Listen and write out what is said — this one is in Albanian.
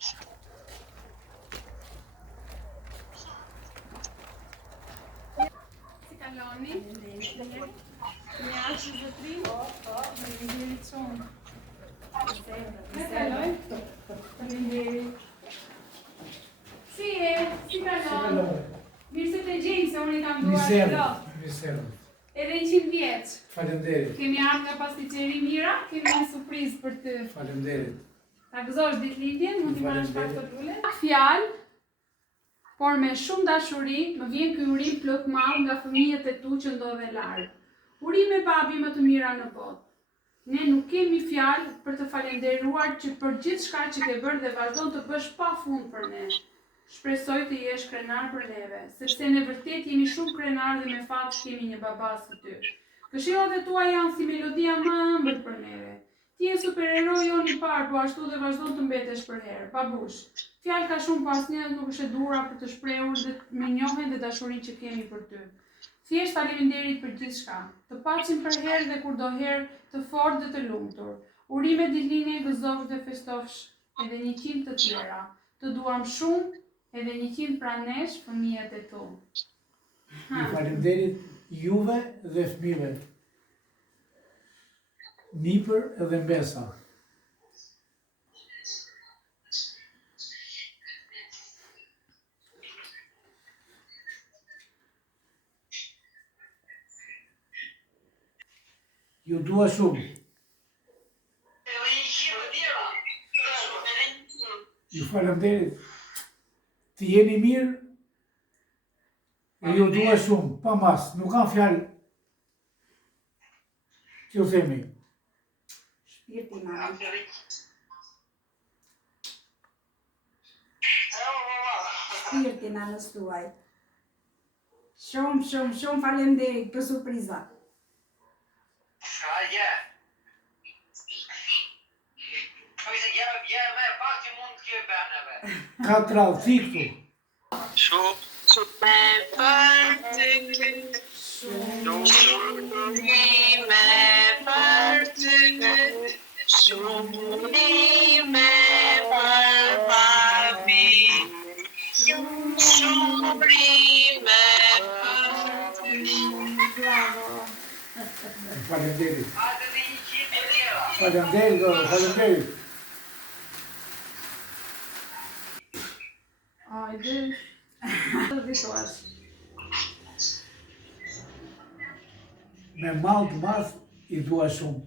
Si kaloni? Mjaft zotrim? Faleminderit shumë. Me kaloj? Faleminderit. Si e? Si kalon? Mirë se të gjejnë se unë i kam duar të lot. Miserë. Edhe 100 vjeç. Faleminderit. Kemi ardhur nga pastiqeri Mira, kemi një surprizë për ty. Faleminderit. Ta gëzosh ditëlindjen, mund t'i marrësh pak të lule. Fjalë, por me shumë dashuri, më vjen ky urim plot madh nga fëmijët e tu që ndodhen larg. Urime babi më të mira në botë. Ne nuk kemi fjalë për të falenderuar që për gjithçka që ke bërë dhe vazhdon të bësh pafund për ne. Shpresoj të jesh krenar për neve, sepse ne vërtet jemi shumë krenar dhe me fat kemi një baba si ty. Këshillat e tua janë si melodia më e ëmbël për neve. Ti je superheroi jon i parë, po ashtu dhe vazhdon të mbetesh për herë. Babush, fjalë ka shumë, po asnjë nuk është e duhura për të shprehur dhe me njohjen dhe dashurinë që kemi për ty. Thjesht faleminderit për gjithçka. Të paqim për herë dhe kurdoherë të fortë dhe të lumtur. Urime ditëlindje, gëzofsh dhe festofsh edhe 100 të tjera. Të duam shumë edhe 100 pranë nesh, fëmijët e tu. Ju faleminderit juve dhe fëmijëve. Nipër edhe mbesa. Ju dua shumë. Ju faleminderit. Të jeni mirë. E ju dua shumë, pa mas, nuk kam fjalë që ju themi. Shpirti madh. Shpirti nanës tuaj. Shumë faleminderit për surprizat. Ka trallësi këtu. Shumë për ty, shumë për ty, shumë për papi, shumë për ty. Faleminderit. Faleminderit. Hajde. Të vituash. Me mall të madh i dua shumë.